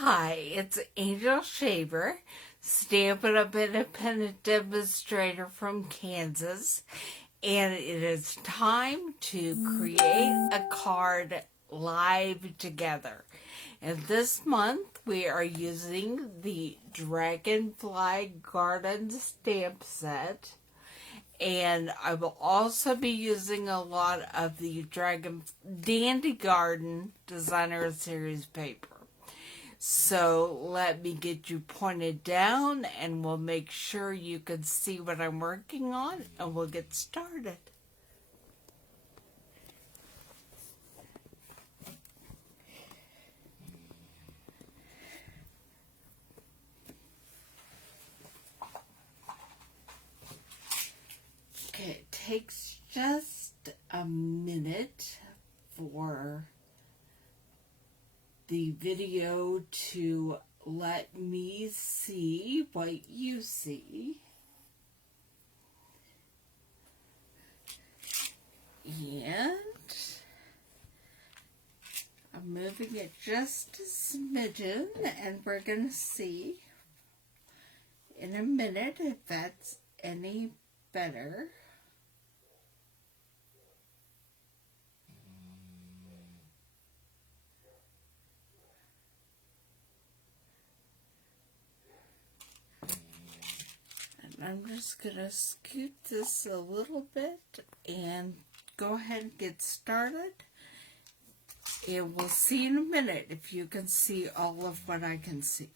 Hi, it's Angel Shaver, Stampin' Up independent demonstrator from Kansas, and it is time to create a card live together. And this month we are using the Dragonfly Garden stamp set, and I will also be using a lot of the Dandy Garden Designer Series paper. So let me get you pointed down and we'll make sure you can see what I'm working on and we'll get started. Okay, it takes just a minute for the video to let me see what you see. And I'm moving it just a smidgen, and we're going to see in a minute if that's any better. I'm just going to scoot this a little bit and go ahead and get started. And we'll see in a minute if you can see all of what I can see.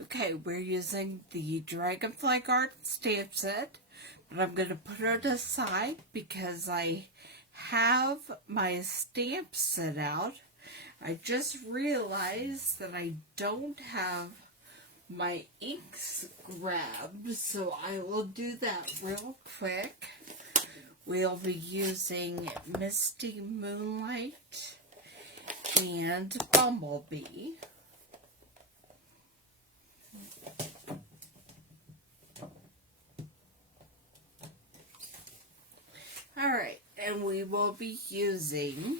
Okay, we're using the Dragonfly Garden stamp set, but I'm going to put it aside because I have my stamp set out. I just realized that I don't have my inks grabbed, so I will do that real quick. We'll be using Misty Moonlight and Bumblebee. Alright, and we will be using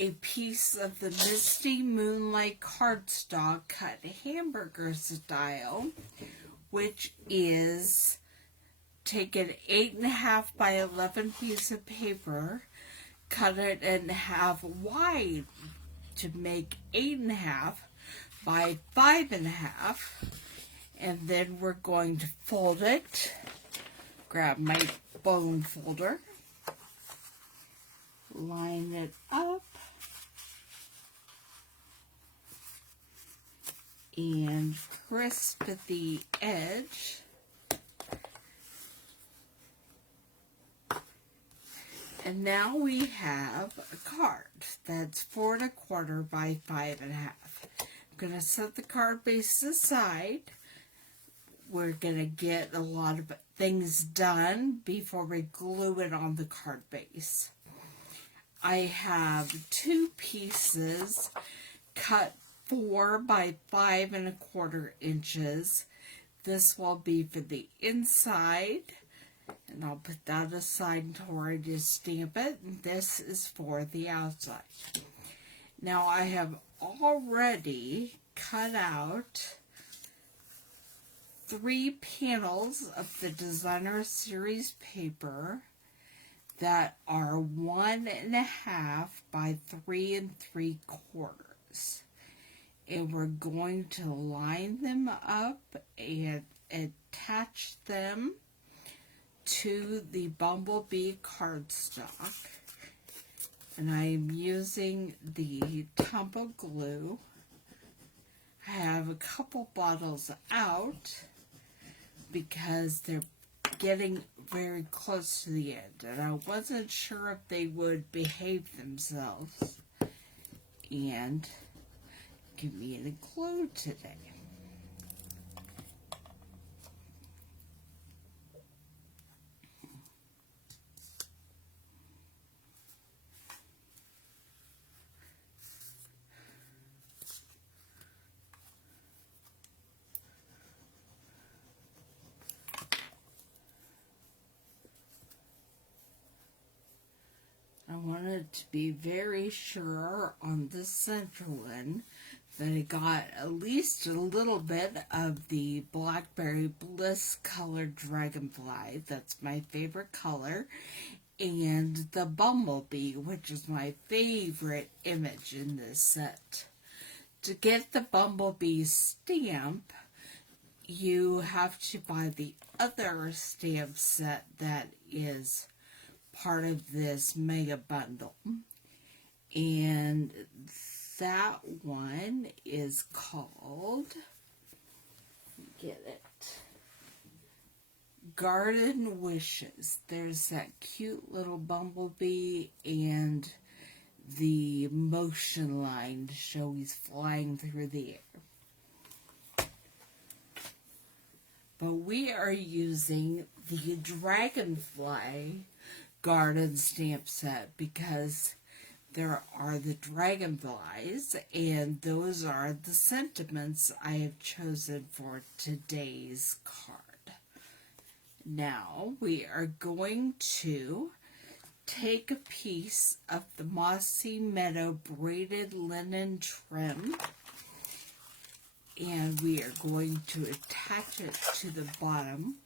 a piece of the Misty Moonlight cardstock cut hamburger style, which is take an 8.5 by 11 piece of paper, cut it in half wide to make 8.5 by 5.5, and then we're going to fold it. Grab my bone folder, line it up, and crisp the edge. And now we have a card that's 4 1/4 by 5.5. I'm going to set the card base aside. We're going to get a lot of things done before we glue it on the card base. I have 2 pieces cut 4 by 5 1/4 inches. This will be for the inside, and I'll put that aside until I just stamp it. And this is for the outside. Now I have already cut out 3 panels of the Designer Series paper that are 1.5 by 3 3/4. And we're going to line them up and attach them to the Bumblebee cardstock. And I am using the tumble glue. I have a couple bottles out because they're getting very close to the end, and I wasn't sure if they would behave themselves and give me any glue today. I wanted to be very sure on the central one Then I got at least a little bit of the Blackberry Bliss colored Dragonfly. That's my favorite color. And the Bumblebee, which is my favorite image in this set. To get the Bumblebee stamp, you have to buy the other stamp set that is part of this mega bundle. And that one is called, get it, Garden Wishes. There's that cute little bumblebee and the motion line to show he's flying through the air. But we are using the Dragonfly garden stamp set because there are the dragonflies, and those are the sentiments I have chosen for today's card. Now we are going to take a piece of the Mossy Meadow braided linen trim, and we are going to attach it to the bottom.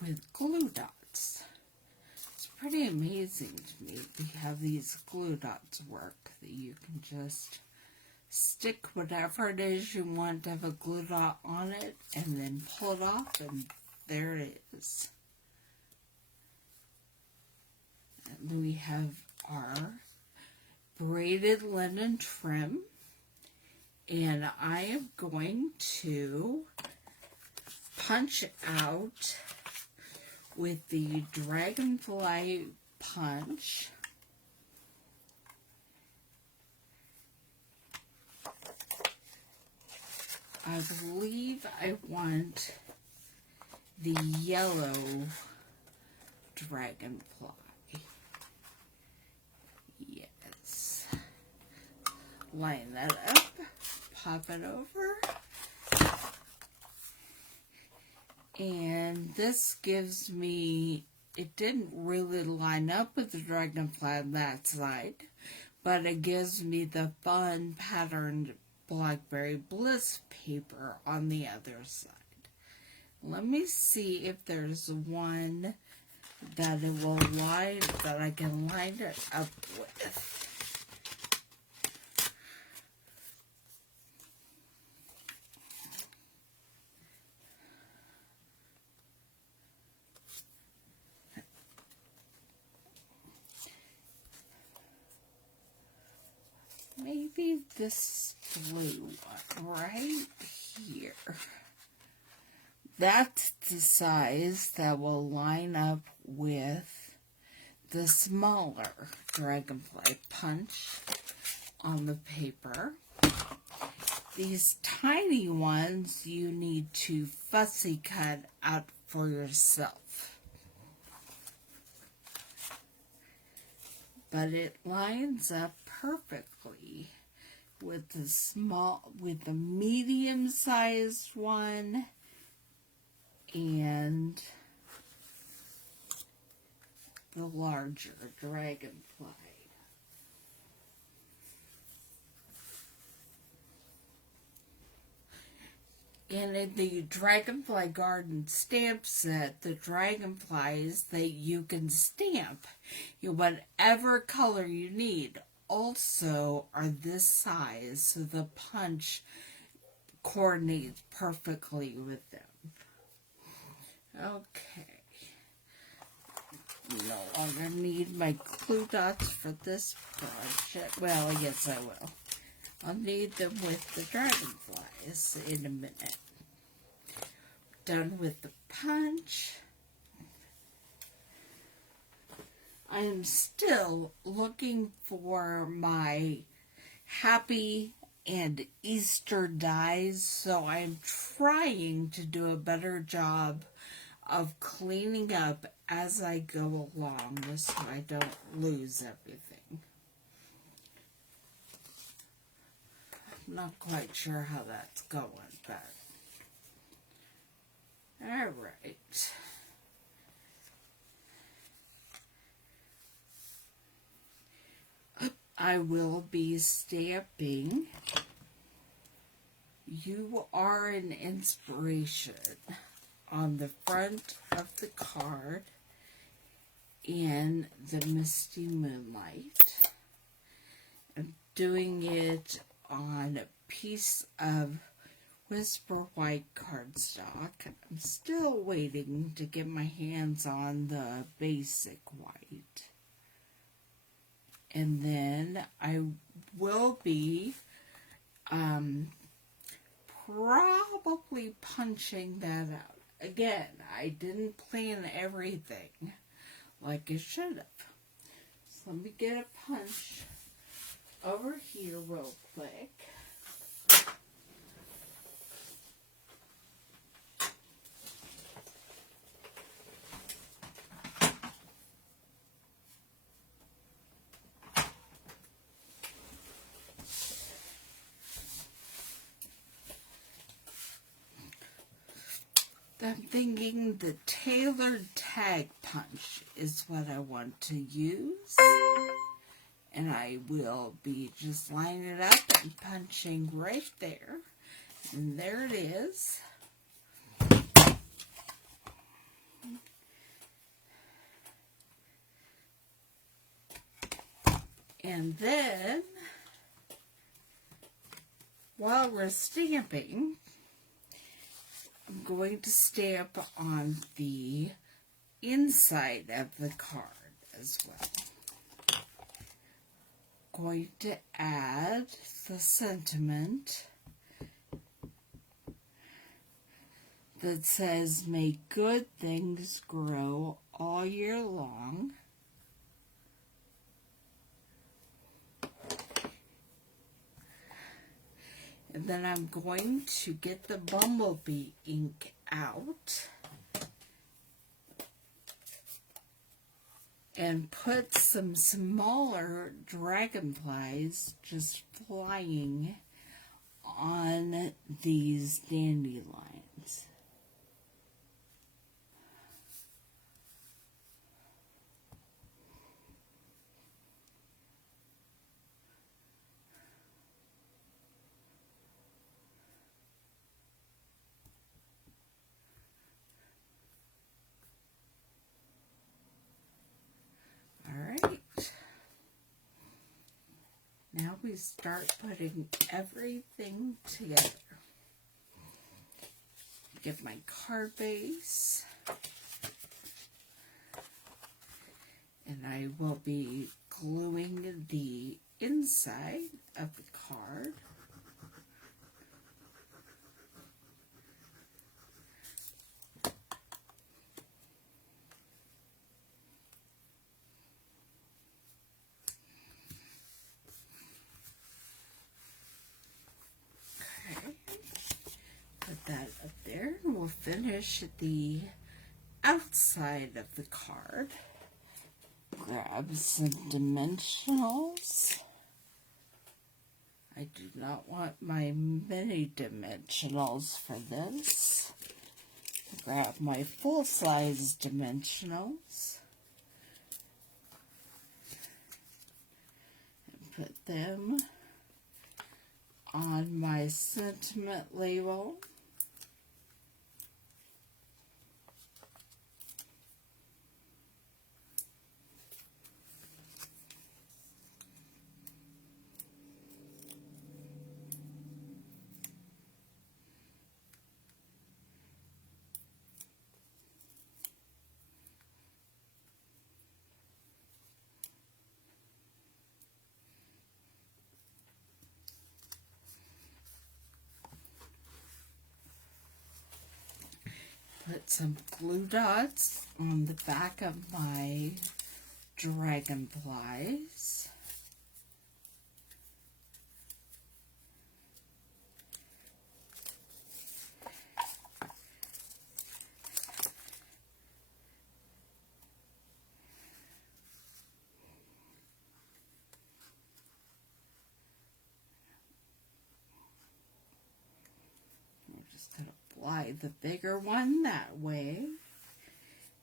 With glue dots. It's pretty amazing to me to have these glue dots work, that you can just stick whatever it is you want to have a glue dot on it and then pull it off, and there it is. And we have our braided linen trim, and I am going to punch out with the Dragonfly punch. I believe I want the yellow Dragonfly. Yes. Line that up, pop it over. And this gives me, it didn't really line up with the Dragonfly on that side, but it gives me the fun patterned Blackberry Bliss paper on the other side. Let me see if there's one that it will line, that I can line it up with. Maybe this blue one right here. That's the size that will line up with the smaller Dragonfly punch on the paper. These tiny ones you need to fussy cut out for yourself. But it lines up perfectly with the medium-sized one and the larger Dragonfly. And in the Dragonfly Garden stamp set, the dragonflies that you can stamp whatever color you need also are this size, so the punch coordinates perfectly with them. Okay. No longer need my glue dots for this project. Well, yes, I will. I'll need them with the dragonflies in a minute. Done with the punch. I am still looking for my Happy and Easter dies, so I'm trying to do a better job of cleaning up as I go along, so I don't lose everything. I'm not quite sure how that's going, but all right. I will be stamping "You Are an Inspiration" on the front of the card in the Misty Moonlight. I'm doing it on a piece of Whisper White cardstock. I'm still waiting to get my hands on the basic white. And then I will be probably punching that out. Again, I didn't plan everything like I should have. So let me get a punch over here real quick. I'm thinking the tailored tag punch is what I want to use. And I will be just lining it up and punching right there. And there it is. And then, while we're stamping, I'm going to stamp on the inside of the card as well. Going to add the sentiment that says, "May good things grow all year long." And then I'm going to get the bumblebee ink out and put some smaller dragonflies just flying on these dandelions. Now we start putting everything together. Get my card base. And I will be gluing the inside of the card. That up there, and we'll finish the outside of the card. Grab some dimensionals. I do not want my mini dimensionals for this. Grab my full-size dimensionals and put them on my sentiment label. Put some glue dots on the back of my dragonflies. lie the bigger one that way,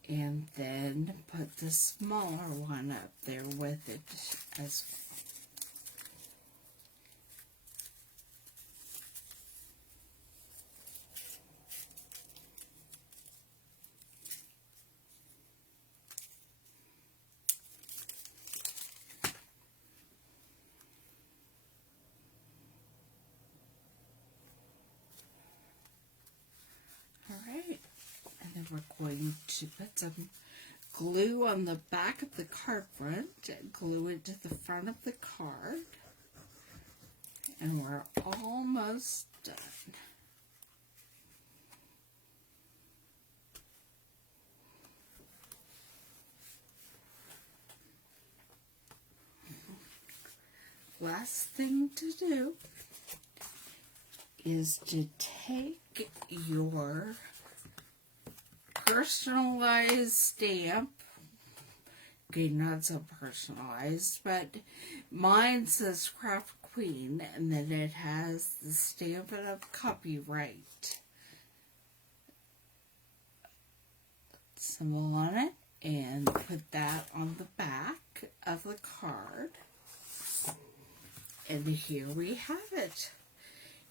and then put the smaller one up there with it as well. Alright, and then we're going to put some glue on the back of the card front, glue it to the front of the card, and we're almost done. Last thing to do is to take your personalized stamp. Okay, not so personalized, but mine says Craft Queen, and then it has the Stampin' Up copyright symbol on it, and put that on the back of the card. And here we have it.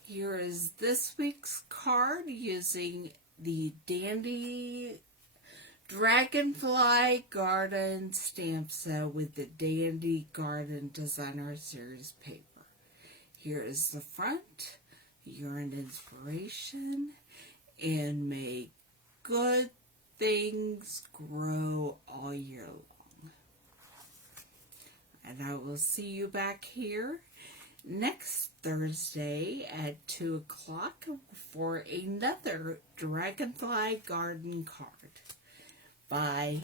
Here is this week's card using the Dandy Dragonfly Garden stamp set with the Dandy Garden Designer Series paper. Here is the front. You're an inspiration, and may good things grow all year long. And I will see you back here next Thursday at 2 o'clock for another Dragonfly Garden card. Bye.